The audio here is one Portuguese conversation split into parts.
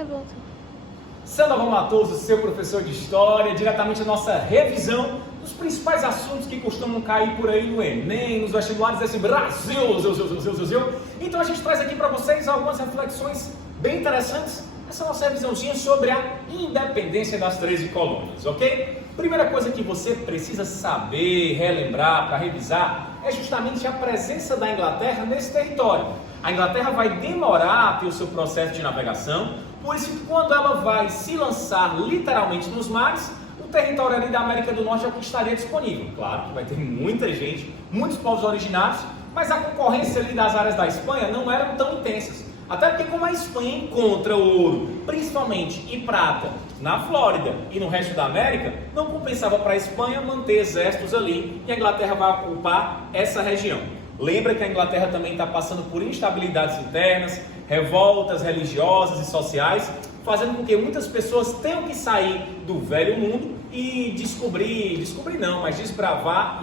Tá bom. Sandro Matoso, seu professor de História, diretamente a nossa revisão dos principais assuntos que costumam cair por aí no Enem, nos vestibulares desse Brasil. Então a gente traz aqui para vocês algumas reflexões bem interessantes, essa nossa revisãozinha sobre a independência das 13 colônias, ok? Primeira coisa que você precisa saber, relembrar, para revisar, é justamente a presença da Inglaterra nesse território. A Inglaterra vai demorar a ter o seu processo de navegação, por isso que quando ela vai se lançar literalmente nos mares, o território ali da América do Norte é o que estaria disponível. Claro que vai ter muita gente, muitos povos originários, mas a concorrência ali das áreas da Espanha não eram tão intensas. Até porque como a Espanha encontra ouro, principalmente e prata, na Flórida e no resto da América, não compensava para a Espanha manter exércitos ali e a Inglaterra vai ocupar essa região. Lembra que a Inglaterra também está passando por instabilidades internas, revoltas religiosas e sociais, fazendo com que muitas pessoas tenham que sair do velho mundo e desbravar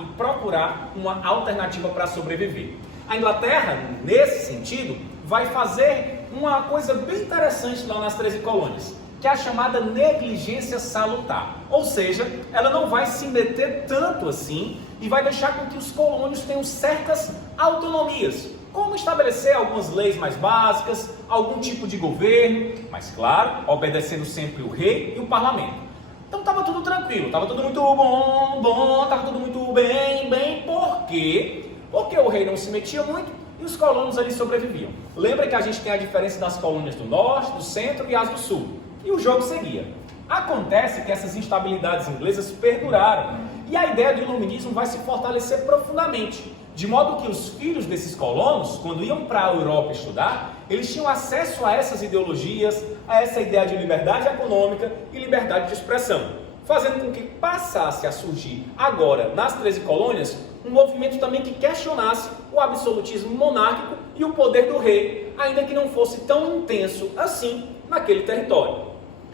e procurar uma alternativa para sobreviver. A Inglaterra, nesse sentido, vai fazer uma coisa bem interessante lá nas 13 colônias, que é a chamada negligência salutar. Ou seja, ela não vai se meter tanto assim e vai deixar com que os colônios tenham certas autonomias, como estabelecer algumas leis mais básicas, algum tipo de governo, mas claro, obedecendo sempre o rei e o parlamento. Então estava tudo tranquilo, estava tudo muito bom, estava tudo muito bem, por quê? Porque o rei não se metia muito e os colonos ali sobreviviam. Lembra que a gente tem a diferença das colônias do norte, do centro e as do sul. E o jogo seguia. Acontece que essas instabilidades inglesas perduraram e a ideia do iluminismo vai se fortalecer profundamente, de modo que os filhos desses colonos, quando iam para a Europa estudar, eles tinham acesso a essas ideologias, a essa ideia de liberdade econômica e liberdade de expressão, fazendo com que passasse a surgir agora, nas 13 colônias, um movimento também que questionasse o absolutismo monárquico e o poder do rei, ainda que não fosse tão intenso assim naquele território.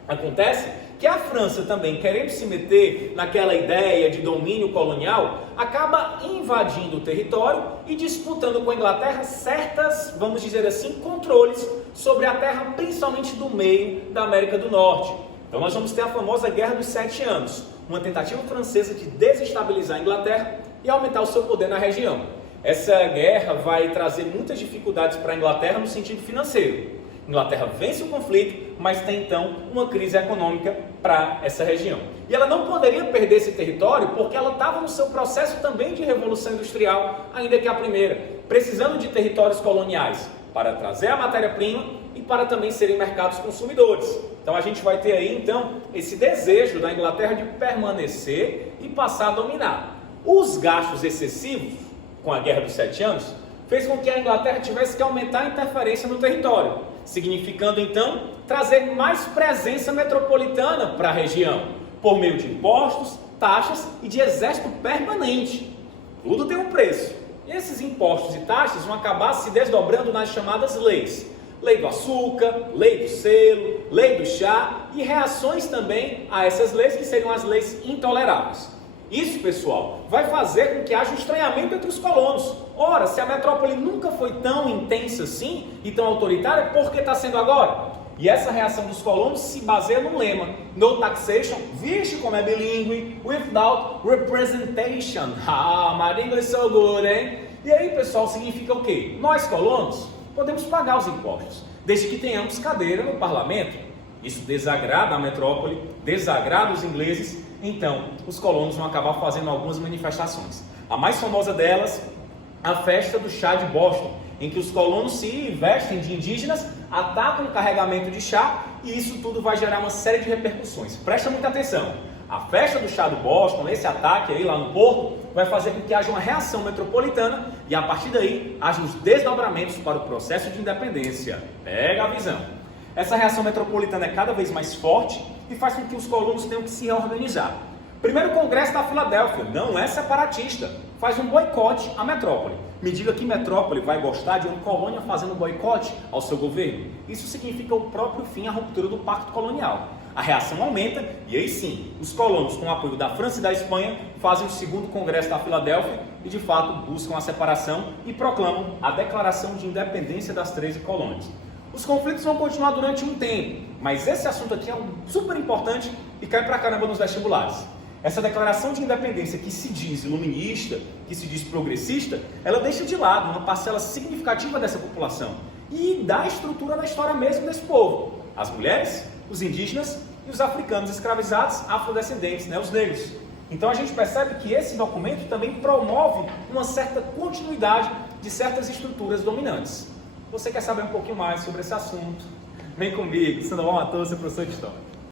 Acontece que a França também, querendo se meter naquela ideia de domínio colonial, acaba invadindo o território e disputando com a Inglaterra certas, vamos dizer assim, controles sobre a terra, principalmente do meio da América do Norte. Então nós vamos ter a famosa Guerra dos 7 Anos, uma tentativa francesa de desestabilizar a Inglaterra e aumentar o seu poder na região. Essa guerra vai trazer muitas dificuldades para a Inglaterra no sentido financeiro. A Inglaterra vence o conflito, mas tem então uma crise econômica para essa região. E ela não poderia perder esse território porque ela estava no seu processo também de revolução industrial, ainda que a primeira, precisando de territórios coloniais para trazer a matéria-prima e para também serem mercados consumidores. Então a gente vai ter aí então esse desejo da Inglaterra de permanecer e passar a dominar. Os gastos excessivos com a Guerra dos 7 Anos fez com que a Inglaterra tivesse que aumentar a interferência no território, significando então trazer mais presença metropolitana para a região, por meio de impostos, taxas e de exército permanente. Tudo tem um preço. E esses impostos e taxas vão acabar se desdobrando nas chamadas leis. Lei do açúcar, lei do selo, lei do chá e reações também a essas leis que seriam as leis intoleráveis. Isso, pessoal, vai fazer com que haja um estranhamento entre os colonos. Ora, se a metrópole nunca foi tão intensa assim e tão autoritária, por que está sendo agora? E essa reação dos colonos se baseia no lema No taxation, vixe como é bilíngue, without representation. Ah, my English so good, hein? E aí, pessoal, significa o quê? Nós, colonos, podemos pagar os impostos, desde que tenhamos cadeira no parlamento. Isso desagrada a metrópole, desagrada os ingleses, então os colonos vão acabar fazendo algumas manifestações. A mais famosa delas, a festa do chá de Boston, em que os colonos se vestem de indígenas, atacam o carregamento de chá e isso tudo vai gerar uma série de repercussões. Presta muita atenção. A festa do chá do Boston, esse ataque aí lá no porto, vai fazer com que haja uma reação metropolitana e a partir daí haja os desdobramentos para o processo de independência. Pega a visão. Essa reação metropolitana é cada vez mais forte e faz com que os colonos tenham que se reorganizar. Primeiro Congresso da Filadélfia não é separatista, faz um boicote à metrópole. Me diga que metrópole vai gostar de uma colônia fazendo boicote ao seu governo? Isso significa o próprio fim à ruptura do pacto colonial. A reação aumenta e aí sim, os colonos com o apoio da França e da Espanha fazem o segundo Congresso da Filadélfia e de fato buscam a separação e proclamam a Declaração de Independência das 13 colônias. Os conflitos vão continuar durante um tempo, mas esse assunto aqui é super importante e cai pra caramba nos vestibulares. Essa declaração de independência que se diz iluminista, que se diz progressista, ela deixa de lado uma parcela significativa dessa população e dá a estrutura da história mesmo desse povo. As mulheres, os indígenas e os africanos escravizados, afrodescendentes, os negros. Então a gente percebe que esse documento também promove uma certa continuidade de certas estruturas dominantes. Você quer saber um pouquinho mais sobre esse assunto? Vem comigo, Sandoval Matos, seu professor de História.